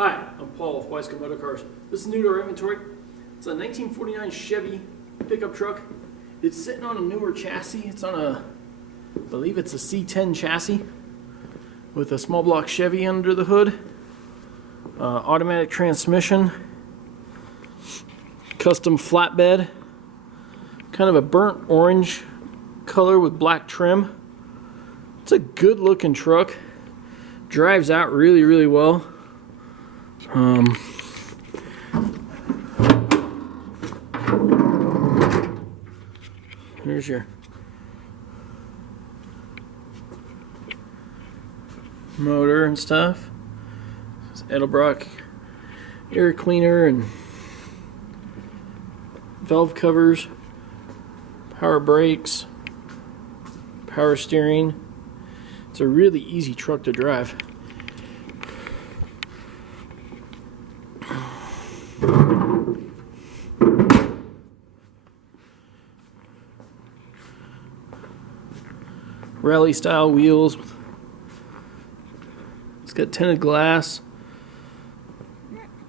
Hi, I'm Paul with Weisco Motor Cars. This is new to our inventory. It's a 1949 Chevy pickup truck. It's sitting on a newer chassis. It's on a, I believe it's a C10 chassis with a small block Chevy under the hood. Automatic transmission. Custom flatbed. Kind of a burnt orange color with black trim. It's a good looking truck. Drives out really, really well. Here's your motor and stuff. It's Edelbrock air cleaner and valve covers, power brakes, power steering. It's a really easy truck to drive. Rally style wheels. It's got tinted glass.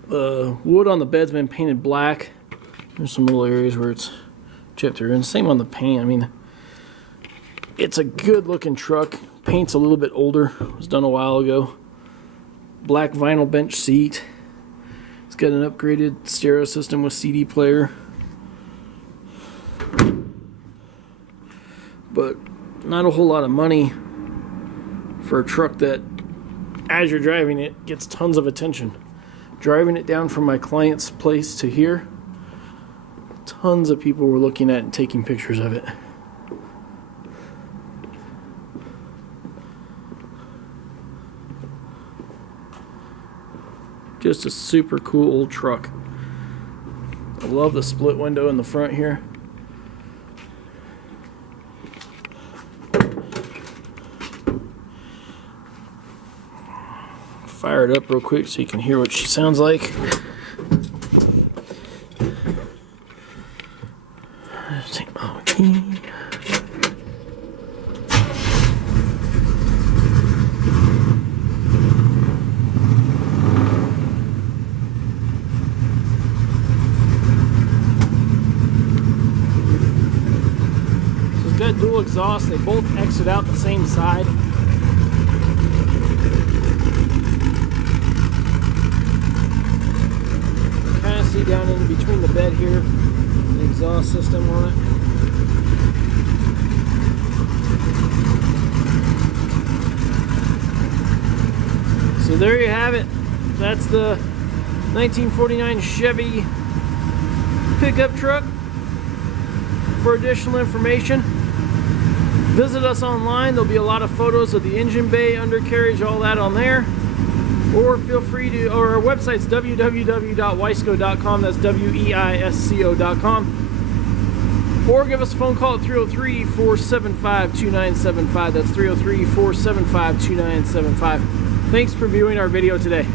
The wood on the bed's been painted black. There's some little areas where it's chipped through, and same on the paint. I mean, it's a good looking truck. Paint's a little bit older. It was done a while ago. Black vinyl bench seat. It's got an upgraded stereo system with CD player. But not a whole lot of money for a truck that, as you're driving it, gets tons of attention. Driving it down from my client's place to here, tons of people were looking at it and taking pictures of it. Just a super cool old truck. I love the split window in the front here. Fire it up real quick so you can hear what she sounds like. Take my key. So it's got dual exhaust. They both exit out the same side. See down in between the bed here, the exhaust system on it. So there you have it. That's the 1949 Chevy pickup truck. For additional information, visit us online. There'll be a lot of photos of the engine bay, undercarriage, all that on there. Or feel free to, or our website's www.weisco.com. That's weisco.com. Or give us a phone call at 303-475-2975. That's 303-475-2975. Thanks for viewing our video today.